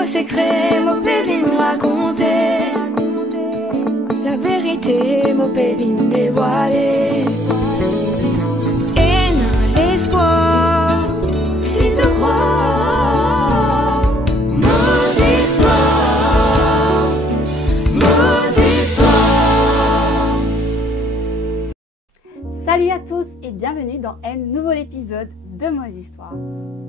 vos secrets, mon pévin raconter. La vérité, mon pévin dévoiler. Et dans l'espoir, si tu crois, nos histoires, nos histoires. Salut à tous et bienvenue dans un nouvel épisode de Nos histoires.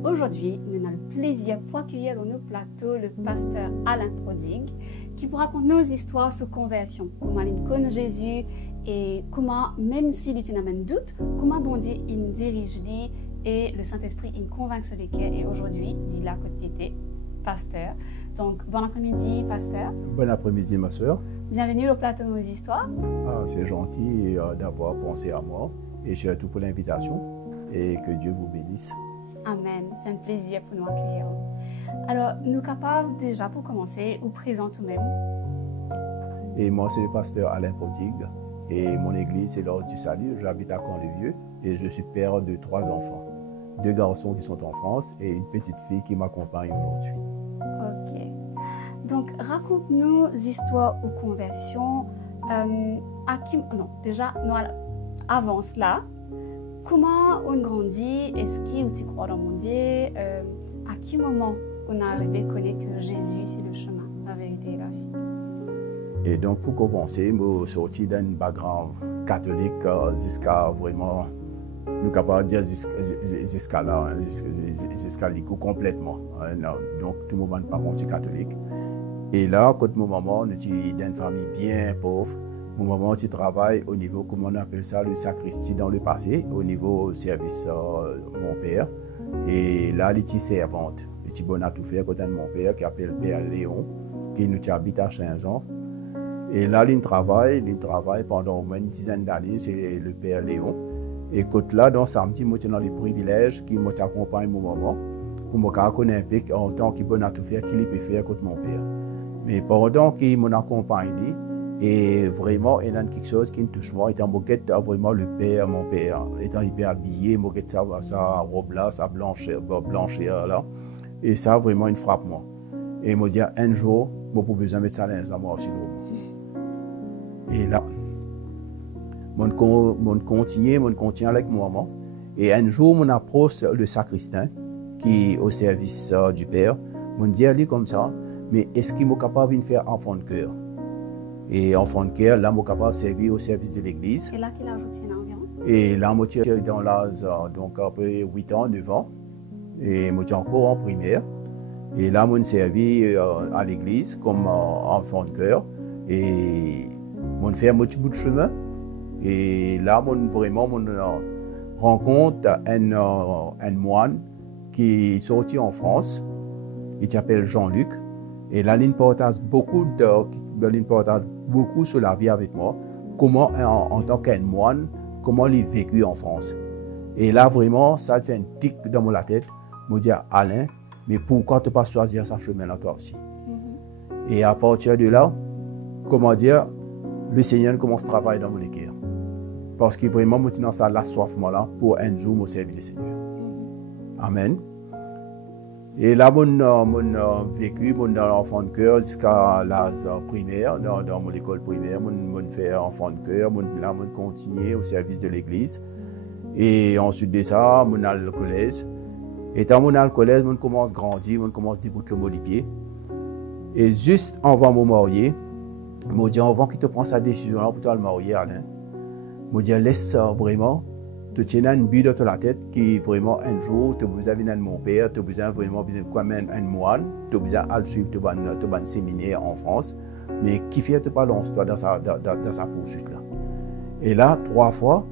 Aujourd'hui, nous avons le plaisir d'accueillir dans nos plateaux le pasteur Alain Prodigue qui pourra raconter nos histoires sur conversion, comment il connaît Jésus et comment, même s'il est un doute, comment bon Dieu il dirige lui et le Saint-Esprit il convainc sur les cœurs. Et aujourd'hui, il est à côté pasteur. Donc, bon après-midi, pasteur. Bon après-midi, ma soeur. Bienvenue au plateau Nos histoires. Ah, c'est gentil d'avoir pensé à moi et surtout pour l'invitation et que Dieu vous bénisse. Amen. C'est un plaisir pour nous accueillir. Alors, nous sommes capables déjà pour commencer, vous présenter nous-mêmes. Et moi, c'est le pasteur Alain Prodigue et mon église, c'est l'Ordre du Salut. J'habite à Camp-le-Vieux et je suis père de 3 enfants. 2 garçons qui sont en France et une petite fille qui m'accompagne aujourd'hui. Ok. Donc, raconte-nous histoires ou conversions. Avant cela, comment on grandit? Est-ce que tu crois dans mon Dieu? À quel moment on est arrivé à connaître que Jésus, c'est le chemin, la vérité et la vie? Et donc, pour commencer, je suis sorti d'un background catholique jusqu'à vraiment, nous sommes capables de dire jusqu'à là, jusqu'à l'école complètement. Donc, tout le monde n'est pas connu catholique. Et là, quand mon maman, nous sommes dans une famille bien pauvre, mon maman qui travaille au niveau, comment on appelle ça, le sacristie dans le passé, au niveau service mon père. Et là, elle est servante. Elle est bonne à tout faire côté de mon père qui s'appelle Père Léon, qui nous habite à Saint-Jean. Et là, il travaille pendant au moins une dizaine d'années, c'est le Père Léon. Et quand là, dans samedi, moi, j'ai dans les privilèges qui m'accompagnent mon maman, pour me connaître un peu en tant que bonne à tout faire, qu'il peut faire contre mon père. Mais pendant qu'il m'accompagne, et vraiment, il y a quelque chose qui me touche moi. Étant moquette, vraiment le père, mon père, étant hyper habillé, moquette sa robe là, sa blancheur là. Et ça, vraiment, il frappe moi. Et il me dit, un jour, je n'ai besoin de mettre ça dans moi aussi. Et là, je continue avec mon maman. Et un jour, on approche le sacristain qui est au service du père. Je me dis, comme ça, mais est-ce qu'il est capable de faire enfant de cœur? Et enfant de cœur, là, je suis capable de servir au service de l'église. Et là, quel âge tu as environ? Et là, je suis dans l'âge, donc après 8 ans, 9 ans. Et je suis encore en primaire. Et là, je suis servi à l'église comme enfant de cœur. Et je fais un petit bout de chemin. Et là, je rencontre un moine qui est sorti en France. Il s'appelle Jean-Luc. Et là, il partage beaucoup sur la vie avec moi, comment en tant qu'un moine, comment il a vécu en France. Et là, vraiment, ça fait un tic dans la tête. Je me dis, Alain, mais pourquoi tu ne pas choisir ce chemin-là toi aussi? Et à partir de là, comment dire, le Seigneur commence à travailler dans mon cœur. Parce que vraiment, je suis dans ça, la soif là, pour un jour me servir le Seigneur. Amen. Et là, mon vécu, mon enfant de cœur jusqu'à l'âge primaire, dans mon école primaire, mon fait enfant de cœur, là, mon continuer au service de l'église. Et ensuite de ça, mon allé au collège. Et dans mon collège, mon commence à grandir, mon commence à débouter le mot des pieds. Et juste avant de me marier, je me dis, avant qu'il te prenne sa décision-là pour te marier, Alain, je me dis, laisse vraiment. Tu tiens une but dans la tête qui vraiment un jour, tu as besoin de mon père, tu as besoin vraiment comme un moine, tu as besoin de suivre ton séminaire en France, mais qui fait pas lance-toi dans sa poursuite là. Et là, 3 fois,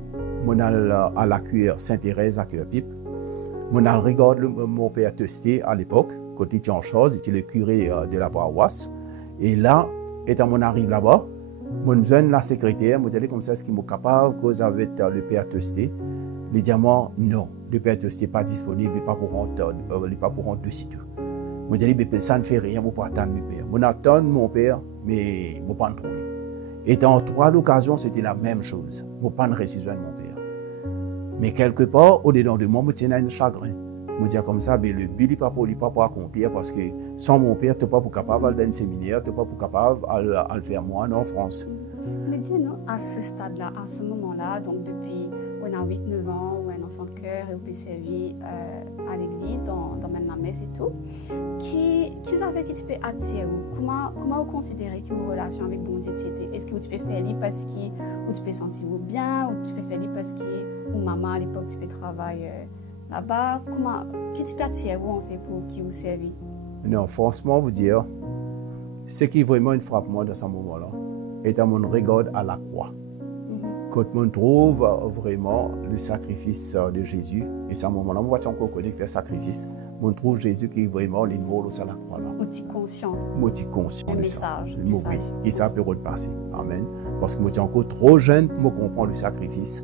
je suis à la cuire Sainte-Thérèse à Cœur-Pipe. Je regarde mon père testé à l'époque, quand il était en chose, il était le curé de la paroisse. Et là, étant on arrive là-bas, je jeune la secrétaire, je dis comme ça, est-ce qu'il est capable que vous avez le père testé? Les diamants, non, le père testé n'est pas disponible, il n'est pas pour rentrer de sitôt. Je dis, ça ne fait rien, je ne peux pas attendre mon père. Je attends mon père, mais je ne peux pas en trouver. Et dans 3 occasions, c'était la même chose. Je ne peux pas réciser mon père. Mais quelque part, au-dedans de moi, je tiens un chagrin. Je dis comme ça, mais le but n'est pas pour accomplir parce que sans mon père, tu n'es pas capable d'aller dans un séminaire, tu n'es pas capable de le faire moi en France. Mais dis-nous, à ce stade-là, à ce moment-là, donc depuis on a 8-9 ans, ou un enfant de cœur et on peut servir à l'église, dans même la messe et tout, qui savait que tu peux attirer ou comment vous considérez que vos relations avec bon Dieu étaient? Est-ce que tu peux faire parce que tu peux sentir bien, ou tu peux faire parce que ou maman à l'époque tu peux travailler là-bas? Qui tu peux attirer vous en fait pour qui vous servit? Non, franchement, vous dire, ce qui vraiment une frappe moi dans ce moment-là, est à mon regard à la croix. Quand on trouve vraiment le sacrifice de Jésus, et c'est un moment-là, on va encore connaître le sacrifice, on trouve Jésus qui est vraiment l'immortel sur la croix. Suis conscient. Moi, je suis conscient le de ça. message. Oui, qui ça peut repasser. Amen. Parce que moi, je suis encore trop jeune pour comprendre le sacrifice.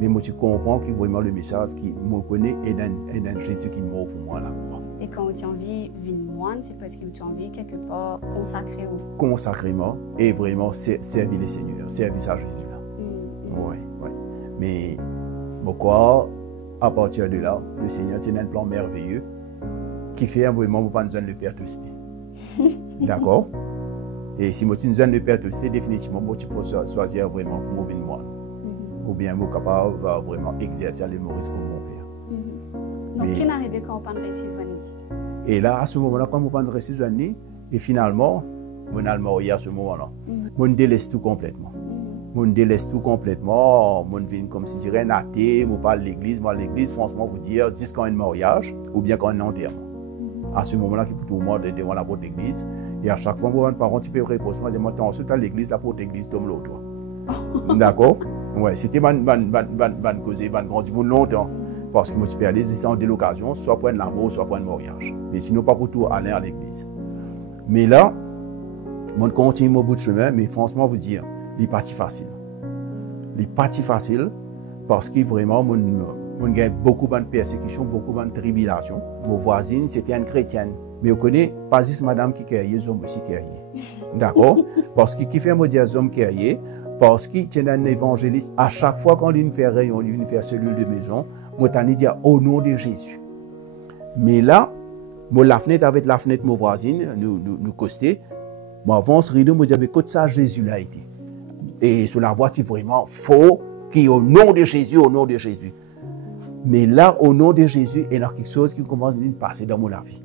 Mais moi, je comprends que vraiment le message qui me connaît est dans Jésus qui mort pour moi à la croix. Et quand tu as envie de vivre moine, c'est parce que tu as envie quelque part consacrer au... Consacrément et vraiment servir les Seigneurs, servir à Jésus. Oui, oui. Mais pourquoi, à partir de là, le Seigneur tient un plan merveilleux qui fait vraiment pas besoin de le perdre aussi. D'accord? Et si moi tu besoin de le perdre aussi, définitivement, moi tu peux choisir vraiment pour mourir moi. Ou bien moi capable de vraiment exercer le Maurice comme mon père. Donc, qui n'arrive quand on parle de récits. Et là, à ce moment-là, quand on parle de récits, et finalement, on a le marié à ce moment-là. On délaisse tout complètement. On délaisse tout complètement, on vient comme si je dirais un athée, on parle de l'église. Moi, l'église, franchement, vous dire, c'est quand un mariage ou bien quand un enterrement. À ce moment-là, qui peut tout le monde devant la porte de l'église. Et à chaque fois, mon parent, tu peux répondre, moi, dis-moi, t'es ensuite à l'église, la porte de l'église, tombe l'autre. D'accord? Ouais, c'était ban causé, ban grand du monde longtemps. Parce que moi, tu peux aller sans de l'occasion, soit pour un amour, soit pour un mariage. Mais sinon, pas pour tout aller à l'église. Mais là, on continue mon bout de chemin, mais franchement, vous dire, il n'est pas si facile. Il n'est pas si facile parce que vraiment, on gagne beaucoup de persécutions, beaucoup de tribulations. Mon voisine, c'était une chrétienne. Mais on connaît pas juste madame qui est les hommes aussi qui est. D'accord? Parce que qui fait me dire hommes qui est, parce qu'il y a un évangéliste. À chaque fois qu'on lui fait rayon, lui fait cellule de maison, moi t'en ai dit au nom de Jésus. Mais là, moi la fenêtre avec la fenêtre mon voisine, nous costé. Moi avant ce rideau, moi j'avais côté ça Jésus l'a été. Et sur la voiture vraiment faux, qui est au nom de Jésus, au nom de Jésus. Mais là, au nom de Jésus, il y a quelque chose qui commence à passer dans mon vie.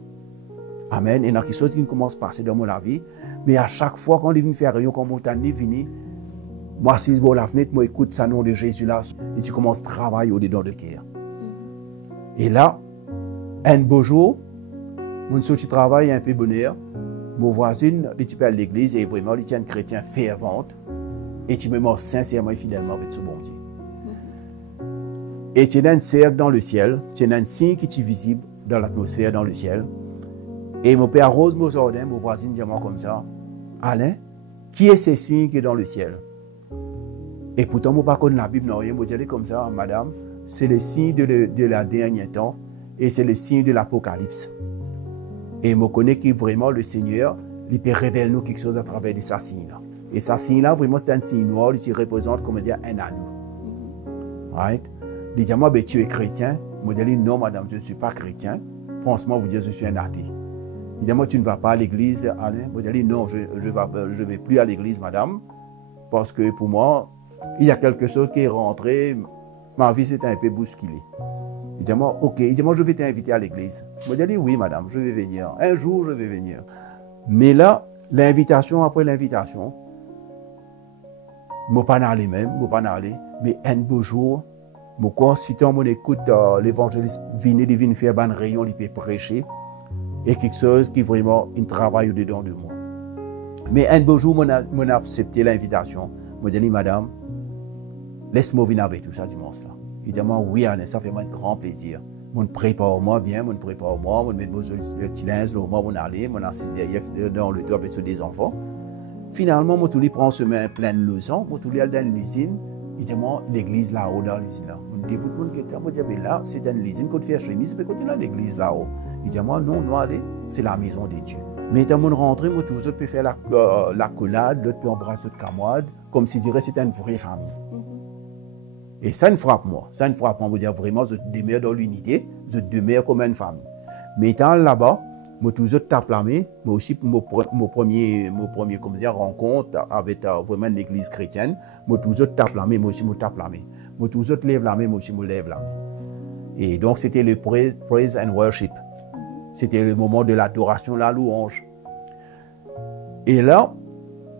Amen. Il y a quelque chose qui commence à passer dans mon vie. Mais à chaque fois qu'on vient faire rien, comme on t'a dit, moi, si je vois la fenêtre, moi, écoute ça, nom de Jésus là, et tu commences à travailler au-dedans de cœur. Et là, un beau jour, mon soeur qui travaille un peu bonheur, mon voisine, il est à l'église et vraiment, il est un chrétien fervent. Et tu me mens sincèrement et fidèlement avec ce bon Dieu. Et tu as un cercle dans le ciel, tu as un signe qui est visible dans l'atmosphère, dans le ciel. Et mon père Rose, mon jardin, mon voisine, dit moi comme ça, Alain, qui est ce signe qui est dans le ciel? Et pourtant, moi, pas connais la Bible, non, je dis comme ça, madame, c'est le signe de la dernière temps et c'est le signe de l'Apocalypse. Et je connais que vraiment le Seigneur, il peut révéler nous quelque chose à travers de ce signe-là. Et ce signe-là, vraiment, c'est un signe noir qui représente, comme dire, un anneau. Right? Il dit, moi, tu es chrétien. Moi, je dis, non, madame, je ne suis pas chrétien. Franchement, vous dites, je suis un athée. Il dit, moi, tu ne vas pas à l'église, Alain. Moi, je dis, non, je ne vais plus à l'église, madame. Parce que pour moi, il y a quelque chose qui est rentré. Ma vie s'est un peu bousculée. Il dit, moi, ok. Il dit, moi, je vais t'inviter à l'église. Moi, je dis, oui, madame, je vais venir. Un jour, je vais venir. Mais là, l'invitation après l'invitation, je ne vais pas aller même, je ne vais pas aller. Mais un beau jour, si on écoute l'évangéliste venir faire un rayon, il peut prêcher, et quelque chose qui vraiment travaille au-dedans de moi. Mais un beau jour, je accepté l'invitation. Je me dis, madame, laisse-moi venir avec tout ça dimanche-là. Il dit, oui, Alain, ça fait moi un grand plaisir. Je me prépare moi bien, je me prépare moi, je mets mes petits linges, je aller, je assis derrière dans le dos avec des enfants. Finalement, je lui prends semaine plein de leçons, je aller dans l'usine. Il dit, l'église là-haut, dans l'usine là. Je dis, mais là, c'est une usine qu'on fait chemise, mais continue à l'église là-haut. Il dit, non, allez, c'est la maison de Dieu. Mais quand on rentre, tout le monde peut faire l'accolade, l'autre peut embrasser l'autre camarade, comme si dirait c'était une vraie famille. Et ça me frappe moi. Ça me frappe moi. Je dire vraiment, je demeure dans l'unité, je demeure comme une famille. Mais étant là-bas, je toujours tape la main, mais aussi mon premier comme dire, rencontre avec vraiment l'église chrétienne, je toujours tape la main, moi aussi je tape la main. Je toujours lève la main, moi aussi je lève la main. Et donc c'était le praise and worship. C'était le moment de l'adoration, la louange. Et là,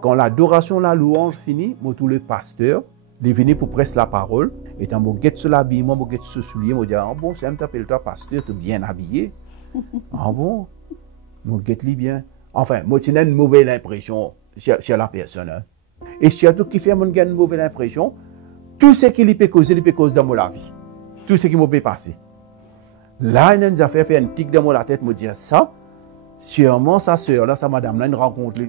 quand l'adoration, la louange finit, moi tout le pasteur, il est venu pour prêcher la parole. Et quand je guette sur l'habillement, je guette sur le soulier, je dis, ah bon, c'est un t'appelle toi pasteur, tu es bien habillé. Ah bon? Je guette bien. Enfin, moi, j'ai une mauvaise impression sur la personne. Hein. Et surtout, qui fait une mauvaise impression, tout ce qui lui peut causer dans ma vie. Tout ce qui m'a passé. Là, il y a une affaire, fait un tic dans la tête, me dire ça. Sûrement, sa soeur, là, sa madame, là, une rencontre,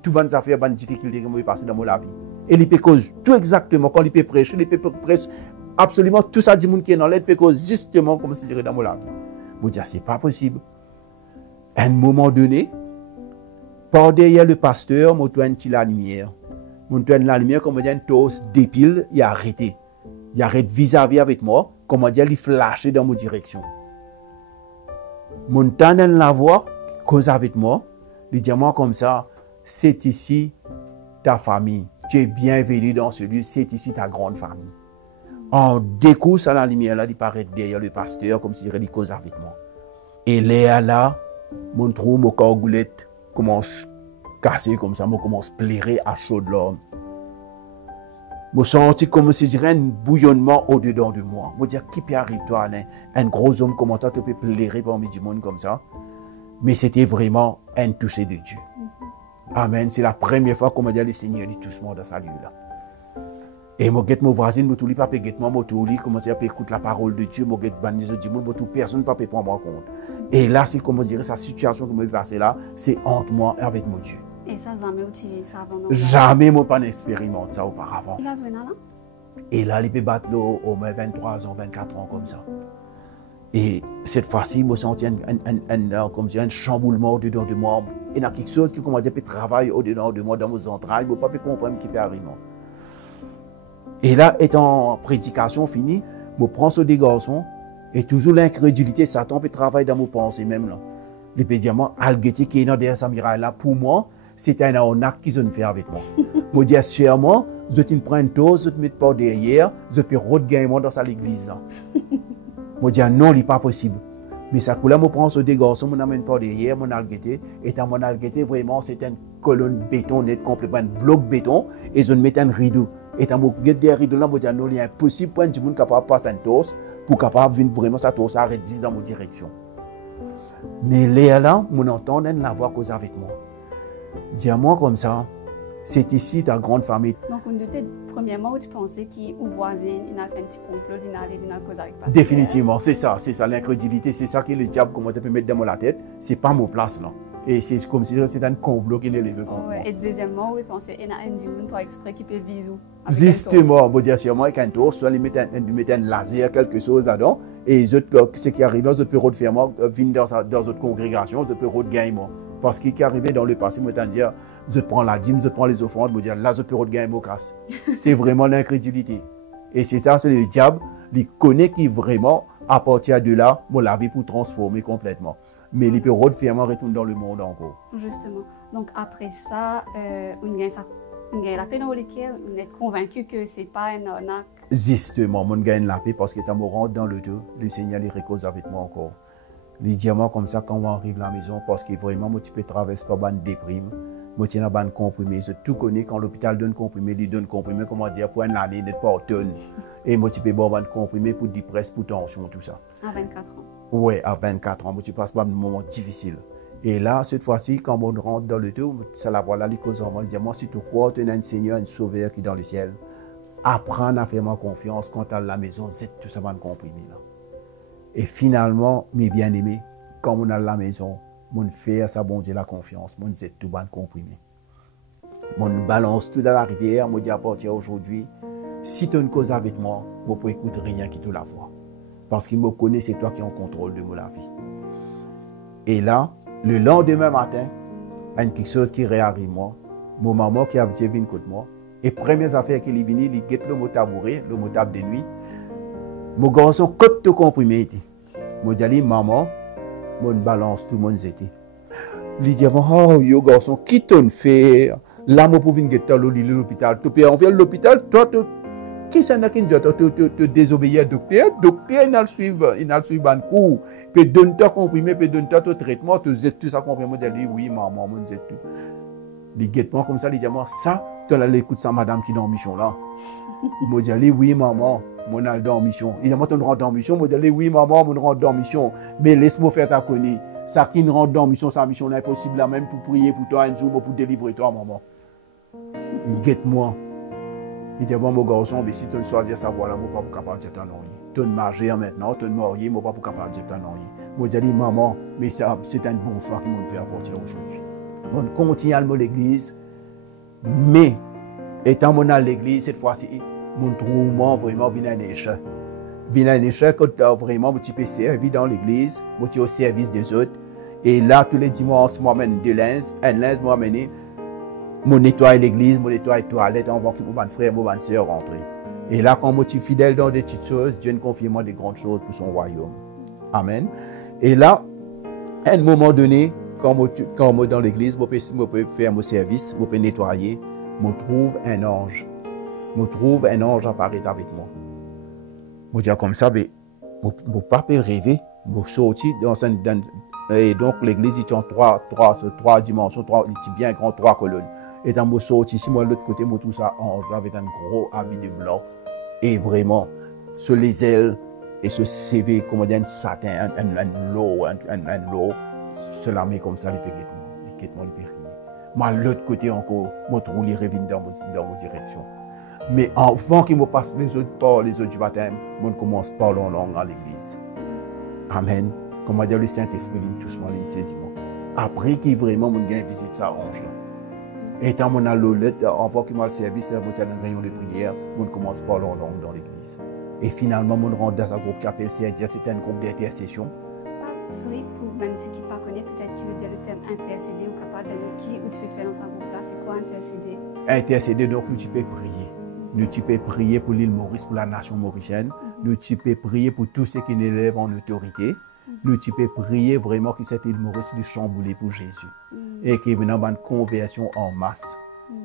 tout bonnes affaires, bonnes difficultés qui m'ont passé dans ma vie. Et il peut cause tout exactement, quand il peut prêcher, il peut prêcher absolument tout ça, du monde qui est dans l'aide, il peut cause justement comme si je dirais dans ma vie. Je me dis, c'est pas possible. À un moment donné, par derrière le pasteur, je tourne la lumière. Je tourne la lumière, comme on dit, un toast dépile, il a arrêté. Il arrête vis-à-vis avec moi, comme on dit, il flashait dans ma direction. Mon temps de la voix, cause avec moi, il dit moi comme ça, c'est ici ta famille. Tu es bienvenu dans ce lieu, c'est ici ta grande famille. En découvre à la lumière, là, il paraît derrière le pasteur, comme s'il il cause avec moi. Et là, mon trou, mon corgoulette commence à casser comme ça, je commence à pleurer à chaud de l'homme. Je sens comme si je dirais un bouillonnement au-dedans de moi. Je me dis, qui peut arriver, toi, Alain? Un gros homme comme toi, tu peux pleurer parmi du monde comme ça. Mais c'était vraiment un toucher de Dieu. Amen. C'est la première fois qu'on m'a dit, le Seigneur est doucement dans sa lieu là. Et je guette mon voisin, je ne pas guette moi, je commence à écouter la parole de Dieu, je guette bannis du monde, personne ne peut prendre en compte. Et là, c'est comme je dirais, sa situation que je me passée là, c'est entre moi et avec mon Dieu. Et ça, jamais utilisé ça avant? Jamais, je n'ai pas expérimenté ça auparavant. Il a joué là? Et là, il peut battre au moins 23 ans, 24 ans comme ça. Et cette fois-ci, je me sentais un chamboulement au-dedans de moi. Il y a quelque chose qui commence à travailler au-dedans de moi, dans mes entrailles, je ne peux pas comprendre ce qui peut arriver. Et là, étant prédication finie, je prends ce des garçons, et toujours l'incrédulité, Satan peut travailler dans mes pensées même. Là. Il peut dire, moi, Algeti qui est dans derrière sa miraille là, pour moi, c'est un arnaque qu'ils ont fait avec moi. Je dis, sûrement, je te prends une dose, je te mets par derrière, je peux regagner dans l'église. Je dis, non, il n'est pas possible. Mais ça coule, je prends ce des garçons, je m'amène par derrière, mon algueté. Et dans mon algueté, vraiment, c'est une colonne béton net, complètement un bloc béton, et je mets un rideau. Et dans mon rideau là, je dis, non, il est impossible pour un monde capable de passer un torse, pour capable de venir vraiment sa torse arrête 10 dans mon direction. Mais là, mon entend la voix cause avec moi. Dis-moi comme ça, c'est ici ta grande famille. Donc, on était premièrement où tu pensais qu'au voisin, il a fait un petit complot, il a cause avec pasteur. Définitivement, c'est ça, l'incrédulité, c'est ça que le diable commence à mettre dans la tête, c'est pas mon place là. Et c'est comme si c'était un complot qui est levé contre moi. Et deuxièmement, oui, pensez, il y a un dimanche par exprès qui peut viser. Justement, je dire sûrement avec un tour, soit ils mettent un laser, quelque chose là-dedans, et les autres, ce qui arrive, ils peuvent refaire viennent dans une congrégation, ils peuvent regagner. Parce qu'il est arrivé dans le passé, je vais dire, je prends la dîme, je prends les offrandes, je vais dire, là, je peux regagner mon casse. C'est vraiment l'incrédulité. Et c'est ça, c'est le diable, il connaît qui vraiment, à partir de là, la vie pour transformer complètement. Mais il peut refaire retourner dans le monde encore. Justement. Donc après ça, on gagne la paix dans le cœur, on est convaincu que ce n'est pas un arnaque. Justement, on gagne la paix parce que quand on rentre dans le dos, le Seigneur il récose avec moi encore. Il dit à moi comme ça quand on arrive à la maison parce que vraiment, moi, tu peux traverser par une déprime. Moi, tu as un comprimé. Je tout connais quand l'hôpital donne comprimé, il donne comprimé, comment dire, pour une année, n'est pas automne. Et moi, tu peux boire un comprimé pour dépresse, pour tension, tout ça. À 24 ans. Oui, à 24 ans, moi, tu passes par un moment difficile. Et là, cette fois-ci, quand on rentre dans le dos, ça la voit là, les causes normales. Il dit, moi, si tu crois, tu as un Seigneur, un Sauveur qui est dans le ciel, apprends à faire ma confiance quand tu as la maison, c'est tout ça va me comprimer là. Et finalement, mes bien-aimés, quand on a la maison, on fait à sa bon Dieu la confiance, on sait tout va comprimer. On balance tout dans la rivière, on dit à partir d'aujourd'hui, si tu as une cause avec moi, je peux écouter rien qui te la voit. Parce qu'il me connaît, c'est toi qui es en contrôle de ma vie. Et là, le lendemain matin, il y a quelque chose qui réarrive moi. Mon maman qui a bien côté moi, Et première affaire qu'il est venu, il guette le mot tabouret, le mot table de nuit. Mon garçon, quand tu comprimé, moi dis maman, mon balance tout le monde était. Il dit oh yo garçon, qui t'en fait? Là moi pour venir guetter l'hôpital, tu peux envoyer l'hôpital, toi qui s'en a qui dit te désobéir docteur il n'a suivre un cours, puis donne-toi comprimé, puis donne-toi ton traitement, tu zet tout ça comprimé, il dit oui maman, mon zet tout. Il guette moi comme ça, il dit ça, tu as l'écoute ça madame qui est en mission là. Moi dis oui maman. Mon est en mission. Il dit, moi, tu rentres en mission. Moi, je dis, oui, maman, mon rentre en mission. Mais laisse-moi faire ta connerie. Ça qui rentre en mission, sa mission n'est possible là même pour prier pour toi un jour, pour délivrer toi, maman. Il guette moi. Il dit, bon, mon garçon, mais si tu choisis sa voie là, moi, pas capable de te dire non. Tu es marié maintenant, tu es marié, moi, pas capable de te dire non. Moi, je dis, maman, mais c'est un bon choix qui m'a fait à partir aujourd'hui. On continue à aller à l'église, mais étant mon à l'église, cette fois-ci, mon troulement vraiment vient un échec. Vient un échec quand vraiment tu peux servir dans l'église, tu es au service des autres. Et là, tous les dimanches, moi, je de linge, moi, je nettoie l'église, je nettoie les toilettes, on va que mon frère, mon soeur rentrer. Et là, quand je suis fidèle dans des petites choses, Dieu nous confie moi des grandes choses pour son royaume. Amen. Et là, à un moment donné, quand je suis dans l'église, je peux faire mon service, je peux nettoyer, je trouve un ange. Je trouve un ange apparaître avec moi. Je dis comme ça, mais je ne peux pas rêver. Je sorti et donc l'église est en trois dimensions, il est bien grand, 3 colonnes. Et dans je sorti ici, moi de l'autre côté, je trouve ça ange avec un gros habit de blanc. Et vraiment, sur les ailes et ce CV, comme un satin, un lot, cela met comme ça, les péguettements, les périls. Mais de l'autre côté encore, je trouve les revenus dans mon direction. Mais avant qu'il me passe les autres du baptême, je commence par parler en langue à l'église. Amen. Comme dire le Saint-Esprit, doucement, il saisit. Après qu'il vraiment me gagne visite ça ange là. Étant mon allolette, avant qu'il m'a le service, je vais une réunion de prière, je commence par parler en langue dans l'église. Et finalement, je rentre dans un groupe qui appelle CIDIA, c'était un groupe d'intercession. Oui, pour même ceux qui ne connaissent pas, peut-être qui veut dire le terme intercéder ou capable de dire qui ou tu peux faire dans un groupe là, c'est quoi intercéder? Intercéder, donc nous tu peux prier. Nous tu peux prier pour l'île Maurice, pour la nation mauricienne. Nous tu peux prier pour tous ceux qui nous élèvent en autorité. Nous tu peux prier vraiment que cette île Maurice soit chamboulée pour Jésus. Et qu'il y ait une conversion en masse.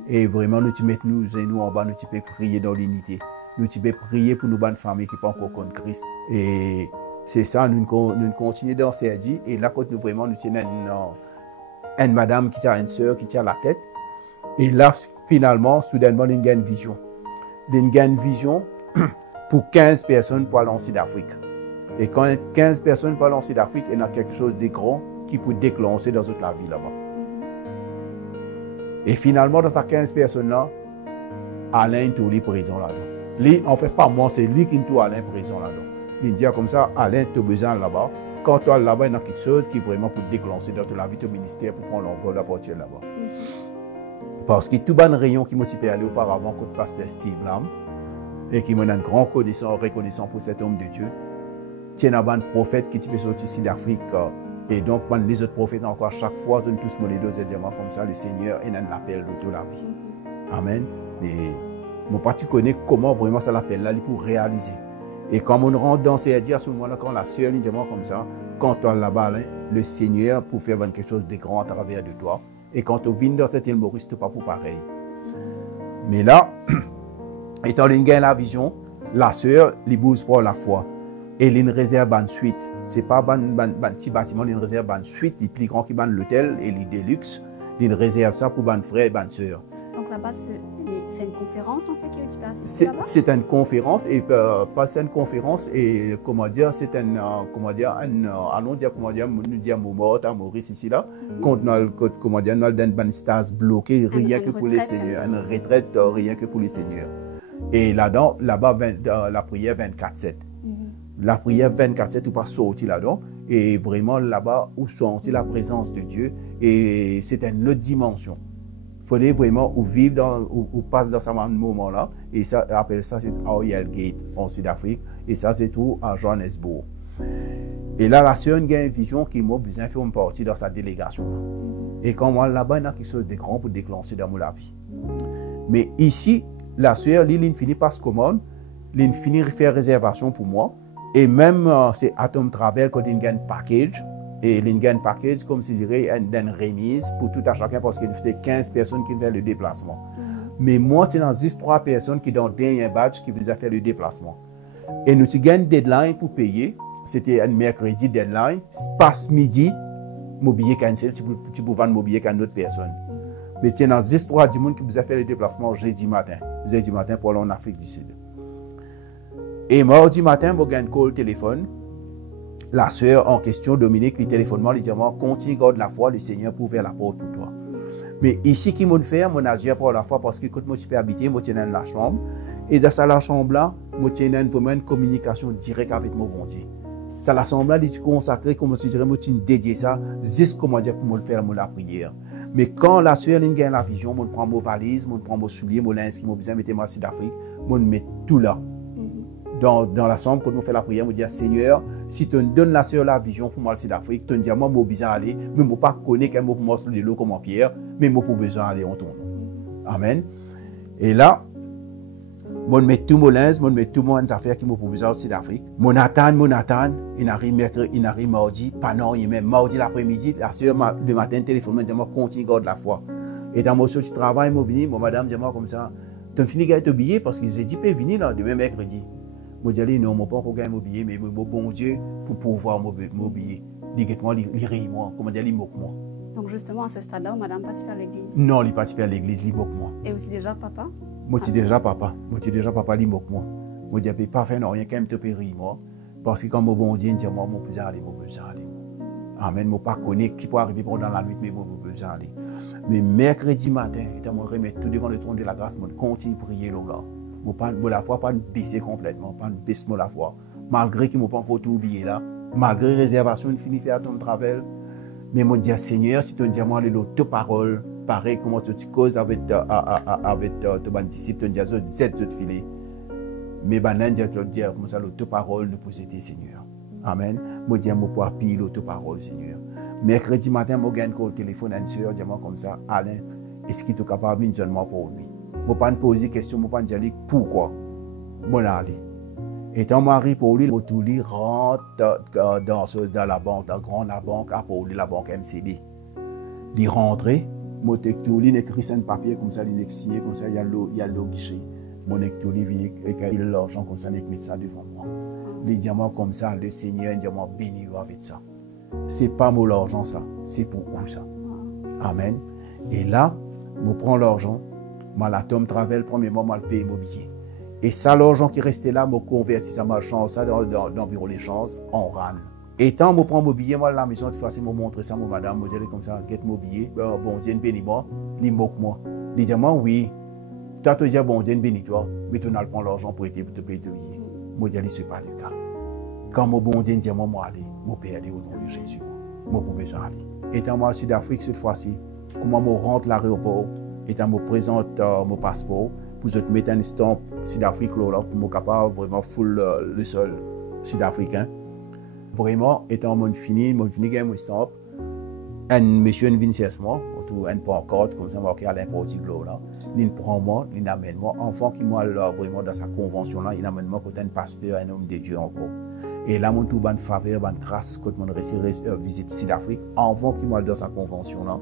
Et vraiment nous tu mets nous en bas, nous tu peux prier dans l'unité. Nous tu peux prier pour nos bonnes familles qui ne sont pas encore contre Christ. Et c'est ça, nous continuons dans CRD. Et là, quand nous vraiment nous tenons une madame qui a une sœur qui tient la tête. Et là, finalement, soudainement, il y a une vision. Il y a une vision pour 15 personnes pour aller en Sud-Afrique. Et quand 15 personnes pour aller en Sud-Afrique, il y a quelque chose de grand qui peut déclencher dans toute la vie là-bas. Et finalement, dans ces 15 personnes-là, Alain est présent là-dedans. Lui, en fait, pas moi, c'est lui qui est Alain présent là-dedans. Il dit comme ça, Alain, tu as besoin là-bas. Quand tu es là-bas, il y a quelque chose qui vraiment peut déclencher dans toute la vie de ton ministère pour prendre l'envol à partir de là-bas. Parce que tout le rayon qui m'a aller auparavant, quand pasteur Steve Lam, et qui m'a une grande reconnaissance pour cet homme de Dieu, il y a un prophète qui peut sortir ici d'Afrique. Et donc, les autres prophètes, encore chaque fois, ils ont tous les deux éléments comme ça, le Seigneur est un appel de toute la vie. Amen. Et mon parti connaît comment vraiment ça l'appelle là, pour réaliser. Et quand on rentre dans ces dias, à ce moment-là, quand la sœur dit comme ça, quand tu es là-bas, le Seigneur pour faire quelque chose de grand à travers de toi. Et quand tu viens dans cette île Maurice, tu n'es pas pour pareil. Mais là, étant donné qu'il y a la vision, la sœur, elle bouge pour la foi. Et il réserve une suite. Ce n'est pas un petit bâtiment, il réserve une suite, il est plus grand que l'hôtel et les déluxe. Il réserve ça pour un frère et une sœur. Donc là-bas, c'est une conférence en fait qui est assister là-bas? C'est une conférence et pas une conférence et comment dire, c'est un allons dire comment dire, nous dire à Maurice ici là, quand comment dire, nous avons une stage bloqué rien que pour les seigneurs, une retraite rien que pour les seigneurs. Et là-bas la prière 24/7. La prière 24/7 ou pas sortir là-dedans et vraiment là-bas où sentir la présence de Dieu et c'est une autre dimension. Il fallait vraiment vivre ou passer dans ce moment-là. Et ça, appelle ça, c'est Royal Gate en Sud-Afrique. Et ça, c'est tout à Johannesburg. Et là, la sœur a une vision qui m'a besoin de faire une partie dans sa délégation. Et quand moi, là-bas, il y a quelque chose de grand pour déclencher dans ma vie. Mais ici, la sœur, elle finit par se commande, elle finit par faire réservation pour moi. Et même, c'est Atom Travel quand il gagne package. Et il gagne package, comme si je dirais, une remise pour tout à chacun parce qu'il fait 15 personnes qui font le déplacement. Mais moi, c'est dans 3 personnes qui ont un badge qui vous a fait le déplacement. Et nous avons une deadline pour payer. C'était un mercredi deadline. Passe midi, mon billet cancel, tu peux vendre mon billet qu'à une autre personne. Mais c'est dans 3 du monde qui vous a fait le déplacement jeudi matin pour aller en Afrique du Sud. Et mardi matin, je gagne un call téléphone. La sœur en question, Dominique, lui téléphone, lui dit, continue, garde la foi, le Seigneur pour ouvrir la porte pour toi. Mais ici, qui m'a fait, mon Asie pour la foi, parce que quand je peux habiter, je suis dans la chambre. Et dans la chambre-là, je suis vraiment une communication directe avec mon bon Dieu. Ça, la chambre-là, je suis consacré, comme si je suis dédié ça, juste comment dire pour me faire la prière. Mais quand la sœur gagne la vision, je prends mes valises, je prends mes souliers, je linge qui m'a besoin de mettre en Sud-Afrique, je mets tout là. Dans la chambre, quand on fait la prière, on dit Seigneur, si tu me donnes la sœur la vision pour moi, le Sud-Afrique, tu me dis, moi, je besoin d'aller, mais je ne peux pas connaître qu'un mot pour moi sur les lots comme en pierre, mais je n'ai besoin d'aller en ton nom. Amen. Et là, je mets tout mon linge, je mets tout mon affaire qui m'ont besoin au Sud-Afrique. Mon attend, il arrive mercredi, il arrive mardi, pas non, il même mardi l'après-midi, la sœur, le matin, téléphone, me dit, continue, garde la foi. Et dans mon petit travail, je suis venu, madame dit, comme ça, tu as fini de te billet parce que j'ai dit, tu peux venir là, demain mercredi. Je dis, non, je ne peux pas gagner mon billet, mais mon bon Dieu, pour pouvoir mon billet. Il rit moi, comment dire, il moque moi. Donc justement, à ce stade-là, madame participe à l'église? Non, il participe à l'église, il moque moi. Et aussi déjà papa? Moi, je suis déjà papa, il moque moi. Je dis, je ne peux pas faire rien, quand même, te périr moi. Parce que quand mon bon Dieu dit, moi, je peux aller. Amen, je ne peux pas connaître qui peut arriver pendant la nuit, mais je peux aller. Mais mercredi matin, je me remets tout devant le trône de la grâce, je continue à prier là. Je la foi pas baisser complètement, pas baisser la foi. Malgré qu'il ne m'a pas encore tout oublié là, malgré réservation, il finit faire ton travail. Mais je dis Seigneur, si tu me dis moi les paroles, pareil comment tu causes avec ton disciple, tu dis Z filé. Mais je dis comme ça les paroles nous posent Seigneur. Amen. Je dis moi pour appuyer les paroles Seigneur. Mercredi matin, je gagne le téléphone à une soeur, dis moi comme ça, Alain, est-ce qu'il est capable de seulement pour lui? Je ne peux pas poser des questions, je ne peux pas dire pourquoi. Je vais aller. Et quand je arrive pour lui, je rentre dans la banque, dans la banque, pour lui, la banque MCB. Il rentre, il écrit sur un papier, comme ça, il est signé, comme ça, il y a le guichet. Mon écrit, il écrit l'argent, comme ça, il met ça devant moi. Il dit moi comme ça, le Seigneur, il dit moi béni avec ça. Ce n'est pas mon l'argent, ça, c'est pour vous, ça. Amen. Et là, je prends l'argent. La Tom Travel, premièrement, je paye mon billet. Et ça, l'argent qui restait là, je convertis ça, ma chance, ça dans le bureau des chances, en RAN. Et quand je prends mon billet, moi, à la maison, de toute façon, je montre ça à madame, je dis comme ça, get mon billet, bon Dieu, bénis moi, il moque moi. Il dit, moi, oui, tu as te dit, bon Dieu, bénis toi, mais tu n'as pas l'argent pour te payer ton billet. Moi, je dis, ce n'est pas le cas. Quand mon bon Dieu dit, moi, aller, je peux aller au nom de Jésus. Moi, je peux besoin aller. Et quand moi, en Sud-Afrique, cette fois-ci, comment je rentre à l'aéroport, et quand je présente mon passeport, pour te mettre un instant Sud-Afrique là, pour me capable vraiment full le sol sud-africain. Vraiment, étant mon fini mon stamp, un monsieur vient chez moi, un pancarte comme ça marqué à l'importing là, il prend moi, il amène moi, enfant qui moi vraiment dans sa convention là, il amène moi côté un pasteur, un homme de Dieu encore. Et là mon tout bonne faveur, bonne grâce quand mon visite Sud-Afrique, enfant qui moi dans sa convention là.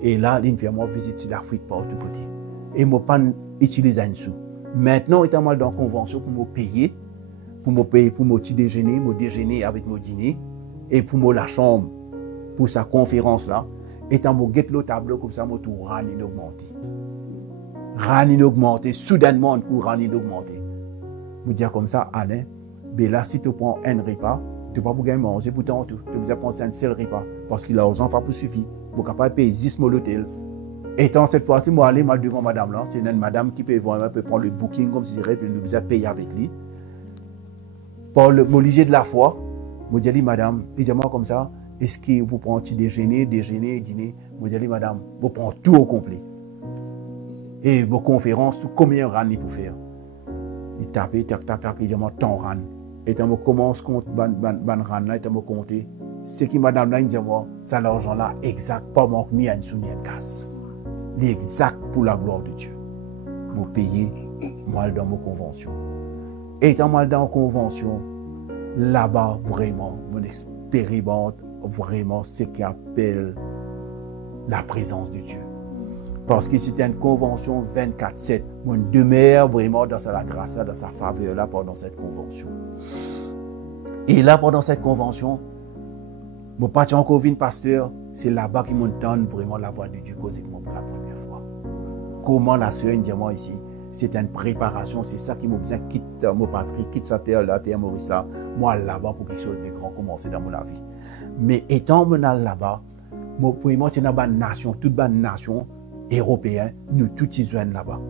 Et là, il fait moi visite Sud-Afrique par tous côtés. Et je ne pas utiliser un sou. Maintenant, étant mal dans la convention pour me payer pour mon petit déjeuner, mon déjeuner avec mon dîner, et pour la chambre, pour sa conférence là, étant mon guette le tableau comme ça, mon tout rani augmenté. Rani augmenté, soudainement, pour rani augmenté. Je dis comme ça, Alain, ben là, si tu prends un repas, tu ne peux pas gagner manger pour ton tout. Tu dois prendre un seul repas, parce que l'argent pas pour suffire. Tu es capable de payer 10 mois l'hôtel. Étant cette fois-ci, je vais aller devant madame là. C'est une madame qui peut vraiment prendre le booking comme si je dirais, puis nous a payé avec lui. Pour le liger de la foi, je dis madame, il dit moi comme ça, est-ce que vous prenez un petit déjeuner, dîner? Je dis madame, vous prenez tout au complet. Et vos conférences, combien de rani pour faire? Il tape, tac, il dit moi tant ran. Et quand je commence à compter ban ran là, je compter. Ce qui madame là, il dit moi, ça l'argent là, exact, pas manque ni un sou ni un casse. L'exact pour la gloire de Dieu. vous payez moi dans mon convention. Étant moi dans la convention, là-bas, vraiment, on expérimente vraiment ce qu'on appelle la présence de Dieu. Parce que c'était une convention 24/7. On demeure vraiment dans la grâce, dans sa faveur là pendant cette convention. Et là, pendant cette convention, mon parti encore venu pasteur, c'est là-bas qu'il m'entend vraiment la voix de Dieu causer pour la première fois. Comment la sœur diamant ici, c'est une préparation, c'est ça qui m'a besoin quitte mon patrie, quitte sa terre, la terre Maurice là, moi là-bas pour quelque chose de grand commencer dans mon vie. Mais étant là-bas, moi vraiment c'est dans une nation, toute une nation européenne, nous tous ils viennent là-bas.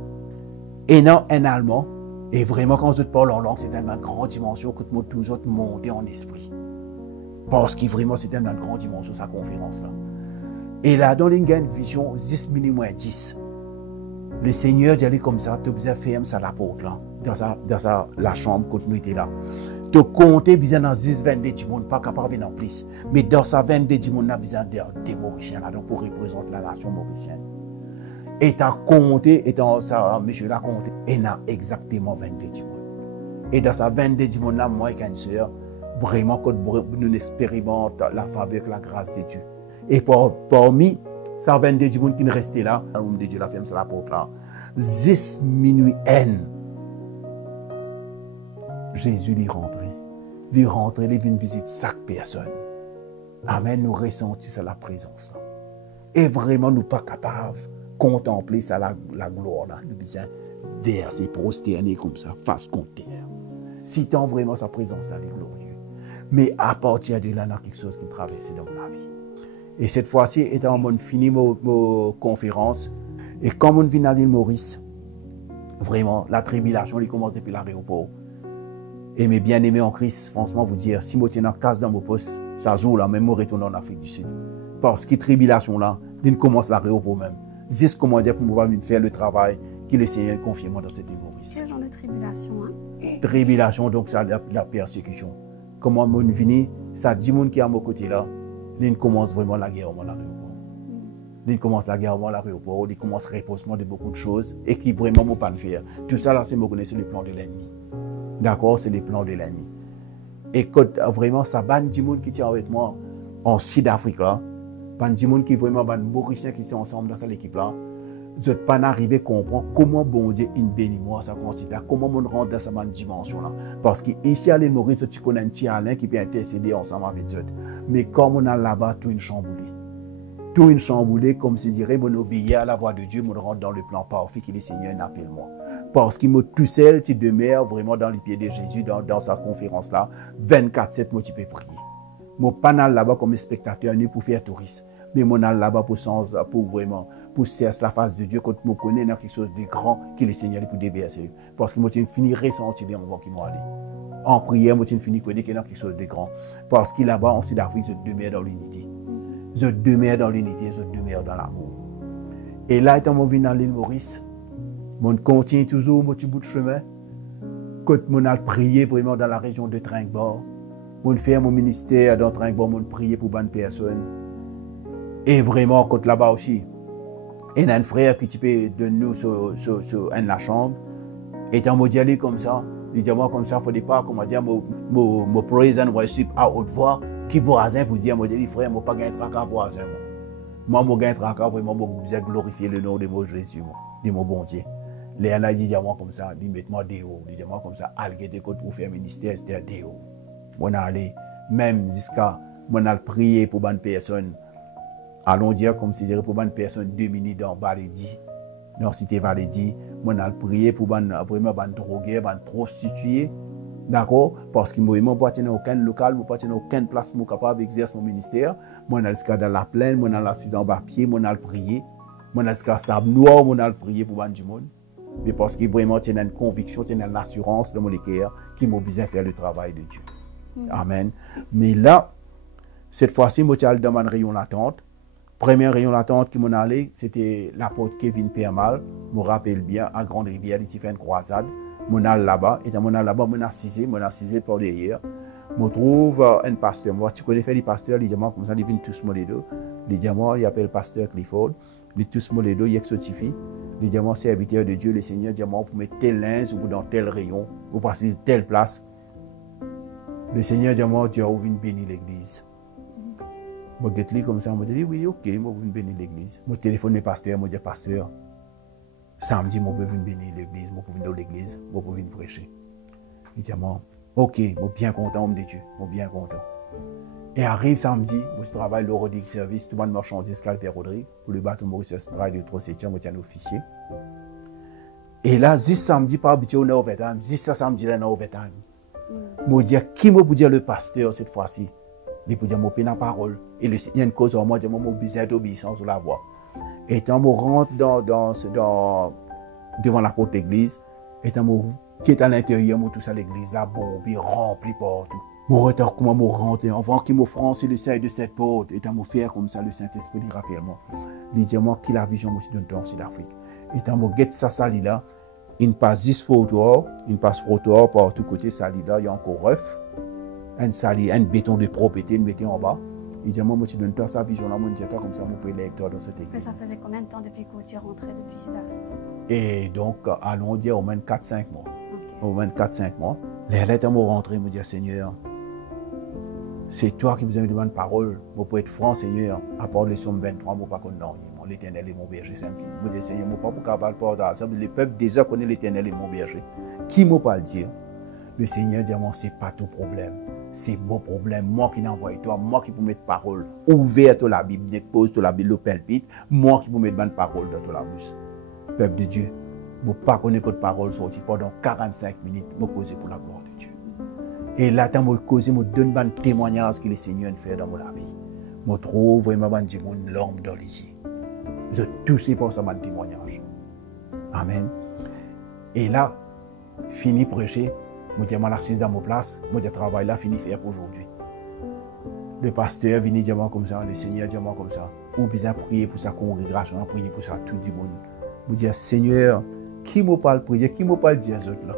Et non un allemand, et vraiment quand je parle en langue, c'est dans une grande dimension que nous tous autres monter en esprit. Parce que vraiment c'était dans une grande dimension sa conférence là. Et là dans une vision 10 minutes 10. Le Seigneur dit aller comme ça, tu as ferme ça la porte là, dans la chambre quand nous étions là. Tu comptes bien dans 10-22 du monde, pas capable de en plus. Mais dans sa 22 du monde, on a besoin des Mauriciens là, donc pour représenter la nation mauricienne. Et tu as compté, et dans ça, monsieur l'a compté, et il y a exactement 22 du monde. Et dans sa 22 du monde là, moi et une soeur, vraiment, quand nous expérimentons la faveur, la grâce de Dieu. Et parmi ça 22 du monde qui restait là, l'homme de Dieu la ferme sur la porte là. 10 minutes haine. Jésus lui rentrait, il vient visiter chaque personne. Amen, nous ressentissons la présence là. Et vraiment, nous pas capables de contempler ça, la gloire là. Nous disons, verser, prosterner comme ça, face contre terre. Si tant vraiment sa présence là, elle est glorieuse. Mais à partir de là, il y a quelque chose qui traverse dans la vie. Et cette fois-ci, étant fini ma conférence, et comme on vient à l'île Maurice, vraiment, la tribulation, elle commence depuis l'aéroport. Et mes bien-aimés en Christ, franchement, vous dire, si je tiens en casse dans mon poste, ça joue là, même je retourne en Afrique du Sud. Parce que la tribulation là, elle commence l'aéroport même. C'est comment dire pour pouvoir faire le travail que le Seigneur confie moi dans cette île Maurice. Quel genre de tribulation, hein? Tribulation, donc c'est la persécution. Comment on vient, ça 10 personnes qui sont à mon côté là. Il commence vraiment la guerre à l'aéroport. Il commence la guerre à l'aéroport, il commence le reposement de beaucoup de choses et qui vraiment ne peut pas le faire. Tout ça, là, c'est le plan de l'ennemi. D'accord, c'est le plan de l'ennemi. Et quand vraiment, ça ban du monde qui tient avec moi en Sud-Afrique, là, ban du monde qui vraiment ban Mauriciens qui sont ensemble dans cette équipe-là, je ne peux pas arriver à comprendre comment bon Dieu il bénit moi, ça considère, comment on rentre dans cette dimension-là. Parce qu'ici, à l'île Maurice, tu connais un petit Alain qui peut intercéder ensemble avec Dieu. Mais comme on a là-bas, tout une chamboulée. Tout une chamboulée, comme si dirait, on obéit à la voix de Dieu, on rentre dans le plan parfait que le Seigneur appelle moi. Parce qu'il m'a tout seul, tu demeures vraiment dans les pieds de Jésus, dans sa conférence-là, 24/7, moi tu peux prier. Moi, pas là-bas comme spectateur, ni pour faire touriste. Mais mon là-bas pour vraiment, pour faire la face de Dieu, quand je connais quelque chose de grand que le Seigneur pour déverser. Parce que moi, je finis ressentir bien avant qu'il m'aille. En prière, moi, je finis connaître quelque chose de grand. Parce que là-bas, en Sud-Afrique, je demeure dans l'unité. Je demeure dans l'unité, je demeure dans l'amour. Et là, étant venu dans l'île Maurice, je continue toujours mon petit bout de chemin. Quand je a prié vraiment dans la région de Trinquebord, je fais mon ministère dans Trinquebord, je prie pour bonnes personnes. Et vraiment, quand là-bas aussi, il y a un frère qui peut de nous sur la chambre. Et quand je dis comme ça, il dit moi comme ça, il ne faut pas, comment dire, mon praise and worship à haute voix, qui voisin pour dire, moi, frère, je ne pas gagner tracas voisin. Moi, je gagne tracas, vraiment, je vais glorifier le nom de mon Jésus, de mon bon Dieu. Les gens disent moi comme ça, ils mettent moi déo, ils disent moi comme ça, alguer des côtes pour faire ministère, c'était déo. On a allé, même jusqu'à, on a prié pour bonne personne. Allons dire comme si pour bonne personne 2 minutes dans Valédi, dans Cité Valédi, on a prié pour vraiment bonne droguée, bonne prostituée, d'accord? Parce que moi, je ne peux pas tenir aucun local, je ne peux pas tenir aucune place pour capable d'exercer mon ministère. Moi, on a jusqu'à dans la plaine, moi, on a assis en bas pied, moi, on a prié, moi, on a jusqu'à sable noir, moi, on a prié pour bonne du monde. Mais parce que vraiment, tu as une conviction, tu as une assurance dans mon cœur qui m'a besoin de faire le travail de Dieu. Amen. Mais là, cette fois-ci, moi, je suis allé dans un rayon d'attente. Premier rayon d'attente qui m'en allé, c'était l'apôtre Kevin Permal. Je me rappelle bien, à Grande Rivière, il fait une croisade. Je suis allé là-bas. Et dans mon là-bas, je suis assisé pour derrière. Je trouve un pasteur. Moi, tu connais les pasteurs, les diamants comme ça, ils viennent tous les deux. Les diamants, ils appellent pasteur Clifford. Ils tous les deux, ils exotifient. Les diamants serviteurs de Dieu, le Seigneur diamant pour mettre tel linge ou dans tel rayon, ou passer telle place. Le Seigneur diamant, Dieu a ouvert bénir l'église. Je suis comme ça, je me dis oui, ok, je vais bénir l'église. Je téléphone le pasteur, je dis pasteur, samedi, je vais bénir l'église, je vais venir dans l'église, je vais venir prêcher. Il dit ok, je suis bien content, homme de Dieu, je suis bien content. Et arrive samedi, je travaille le Rodrigue Service, tout le monde marchandise Calvaire Rodrigue, pour le bateau Maurice Spride de 3 septembre, je suis un officier. Et là, ce samedi, pas habitué au overtime, ce samedi, là, dans overtime. Je dis, qui me peut dire le pasteur cette fois-ci? Il peut dire, je la parole. Et il y a une cause, moi, je dis, je besoin d'obéissance sur la voix. Et quand je rentre devant la porte de l'église, et quand qui est à l'intérieur, tout ça, l'église, la bombe, remplie partout. Je retard comment je rentre, avant qu'il me franchisse le seuil de cette porte, et quand je fais comme ça, le Saint-Esprit, il rappelle moi. Il dit, moi, qui la vision aussi d'un temps en Afrique. Et quand je get ça, ça, là, il passe 10 photos, il passe photos par tous côtés, ça, là, il y a encore ref. Un béton de propriété, il mettait en bas. Il dit, moi, je donne toi sa vision, là, je dis, toi, comme ça, je peux élève toi dans cette église. Mais ça faisait combien de temps depuis que tu es rentré depuis Sud-Afrique? Et donc, allons dire au moins 4-5 mois. Okay. Au moins 4-5 mois. Les lettres m'ont rentré, je me dis, Seigneur, c'est toi qui me demandes parole. Je peux être franc, Seigneur. À part le Somme 23, je ne peux pas connaître l'Éternel est mon berger. Je me dis, Seigneur, je ne peux pas parler de ça. Le peuple déjà connaît l'Éternel est mon berger. Qui ne peut pas le dire? Le Seigneur dit, ce n'est pas ton problème. C'est mon problème. Moi qui n'envoie toi, moi qui peux mettre parole ouverte la Bible, dépose la Bible, le palpite, moi qui peux mettre bonne parole dans la bouche. Peuple de Dieu, je ne peux pas connaître votre parole sortie pendant 45 minutes, je me causer pour la gloire de Dieu. Et là, je me cause, je donne un témoignage que le Seigneur fait dans ma vie. Je trouve vraiment une lampe dans les yeux. Je touche pour ça, mon témoignage. Amen. Et là, fini prêcher. Je dis, je suis dans ma place, je travaille là, fini faire pour aujourd'hui. Le pasteur vient dire comme ça, le Seigneur dit comme ça. Ou besoin prier pour sa congrégation, prier pour ça, tout le monde. Je dis, Seigneur, qui me parle prier, qui me parle dire aux autres là?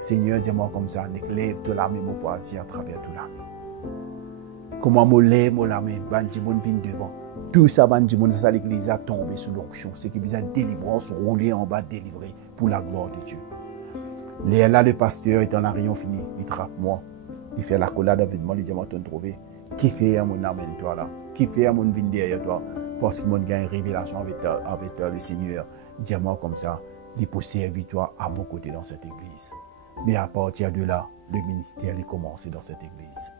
Seigneur, dis-moi comme ça, lève de la main, je peux dire à travers tout la main. Comment je lève la main, je viens devant. Tout ça, ça l'église a tombé sous l'onction. C'est qu'il besoin de délivrance, rouler en bas, délivrer pour la gloire de Dieu. Là, le pasteur est en rayon fini. Il trappe moi. Il fait la collade avec moi. Il dit, moi, tu trouvé. Qui fait à mon amène toi là? Qui fait à mon vin derrière toi? Parce qu'il m'a gagné une révélation avec le Seigneur. Dis-moi comme ça. Il peut servir toi à mon côté dans cette église. Mais à partir de là, le ministère est commencé dans cette église.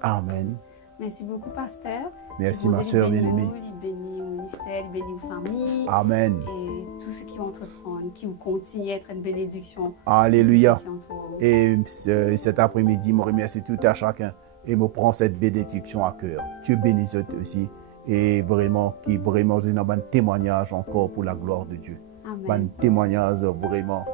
Amen. Merci beaucoup, pasteur. Merci, ma soeur bien-aimée. Il bénit au ministère, il bénit aux familles. Amen. Et tout ce qui entreprend, qui continue à être une bénédiction. Alléluia. Et cet après-midi, je remercie tout à chacun et je prends cette bénédiction à cœur. Dieu bénisse aussi. Et vraiment, qui vraiment donne un témoignage encore pour la gloire de Dieu. Amen. Un témoignage vraiment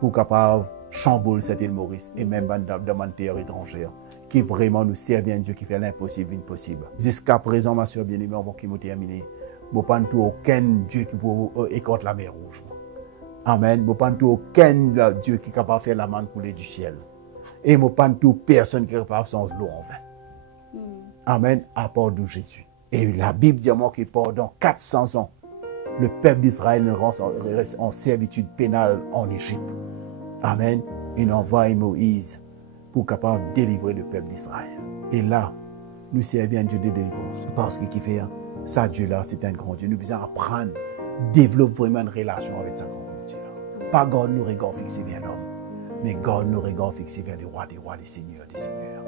pour capable chamboule cette île Maurice et même dans ma terre étrangère qui vraiment nous sert à Dieu qui fait l'impossible impossible. Jusqu'à présent, ma soeur bien-aimée, avant qu'il me termine, je ne pas aucun Dieu qui peut écorter la mer rouge. Amen. Je ne pas aucun Dieu qui est capable de faire la manne couler du ciel. Et je ne pas personne qui est capable de faire l'eau en vain. Amen. À part de Jésus. Et la Bible dit moi que pendant 400 ans, le peuple d'Israël reste en servitude pénale en Égypte. Amen. Il envoie Moïse pour capable de délivrer le peuple d'Israël. Et là, nous servons un Dieu de délivrance. Parce qu'il fait ça, Dieu-là, c'est un grand Dieu. Nous devons apprendre, développer vraiment une relation avec sa grand Dieu. Pas garder nos regards fixés vers l'homme, mais garder nos regards fixés vers les rois, les seigneurs des seigneurs.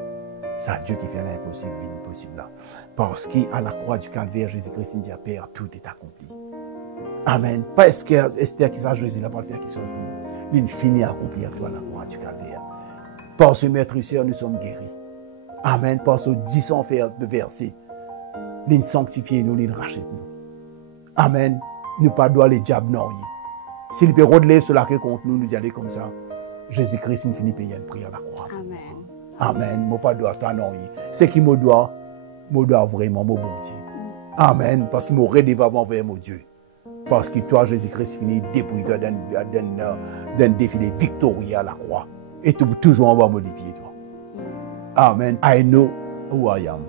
C'est Dieu qui fait l'impossible, l'impossible là. Parce qu'à la croix du Calvaire, Jésus-Christ dit à Père, tout est accompli. Amen. Pas Esther qui s'agit Jésus, là, pas le faire qui soit il finit à accomplir toi la croix du Calvaire. Par ce maîtriseur, nous sommes guéris. Amen. Par ce 10 ans versé, il sanctifie nous, il rachète nous. Amen. Nous pas doit les diables non. S'il peut relever cela que contre nous, nous y aller comme ça. Jésus-Christ, il finit payer une prière à la croix. Amen. Amen. Moi pas doit toi non. C'est qui me doit vraiment mon bon Dieu. Amen. Parce qu'il m'aurait devant vers mon Dieu. Parce que toi, Jésus-Christ, finit dépouille toi d'un défilé victorieux à la croix. Et tu peux toujours en bas mon pied, toi. Amen. I know who I am.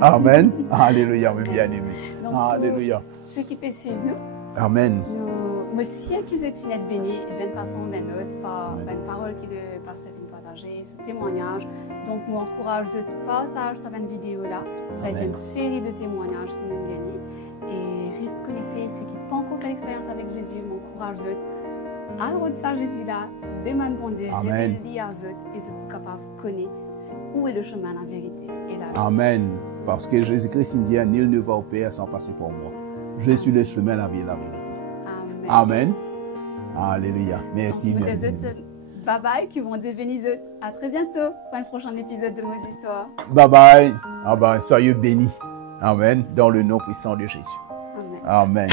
Amen. Amen. Alléluia, mes bien-aimés. Donc, Alléluia. ceux qui peuvent suivre nous, Amen. Nous, si qui êtes une bénie d'une façon ou d'une autre par une parole qui le pasteur vient partager, ce témoignage. Donc, nous encourageons de partager cette vidéo-là. Ça a été une série de témoignages qui nous gagnent. Et reste connecté, ceux qui n'ont pas encore fait l'expérience avec Jésus, m'encourage à le de Jésus-là, demande bon Dieu, révèle-lui à eux et sont capables de connaître où est le chemin, la vérité et la vie. Amen. Parce que Jésus-Christ dit, nul ne va au Père sans passer par moi. Je suis le chemin, la vie et la vérité. Amen. Amen. Alléluia. Merci. Bye bye, qui vont devenir eux. À très bientôt pour un prochain épisode de Nos Histoires. Bye bye. Soyez bénis. Amen. Dans le nom puissant de Jésus. Amen. Amen.